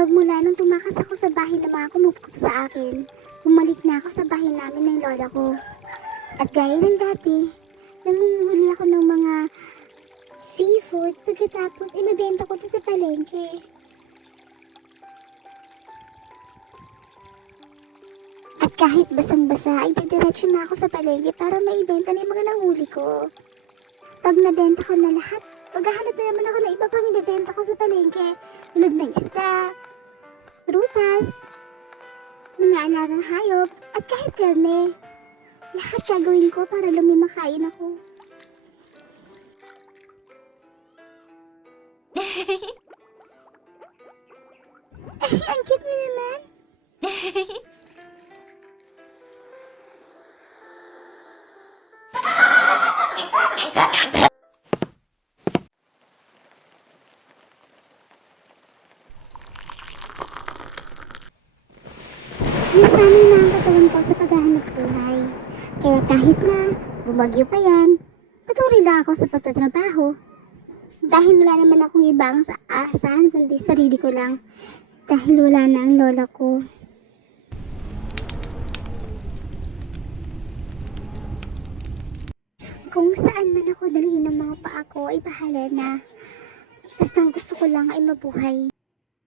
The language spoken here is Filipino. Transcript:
Magmula nung tumakas ako sa bahay na mga kumupkup sa akin, bumalik na ako sa bahay namin ng lola ko. At gaya ng dati, namumuli ako ng mga seafood pagkatapos ibebenta ko to sa palengke. At kahit basang-basa, ay didiretso na ako sa palengke para maibenta na yung mga nahuli ko. Pag nabenta ko na lahat, maghahanap na naman ako ng iba pang ibebenta ko sa palengke. Tulad ng isda, prutas, mga alagang hayop, at kahit karne. Lahat gagawin ko para lang may makain ako. Ay, ang cute mo naman. katawan ko sa paghahanap buhay. Kaya kahit na bumagyo pa yan, patuloy lang ako sa pagtatrabaho. Dahil wala naman akong ibang sa asahan kundi sarili ko lang. Dahil wala na ang lola ko. Kung saan man ako dalhin ng mga paa ko ay bahala na. Basta ang gusto ko lang ay mabuhay.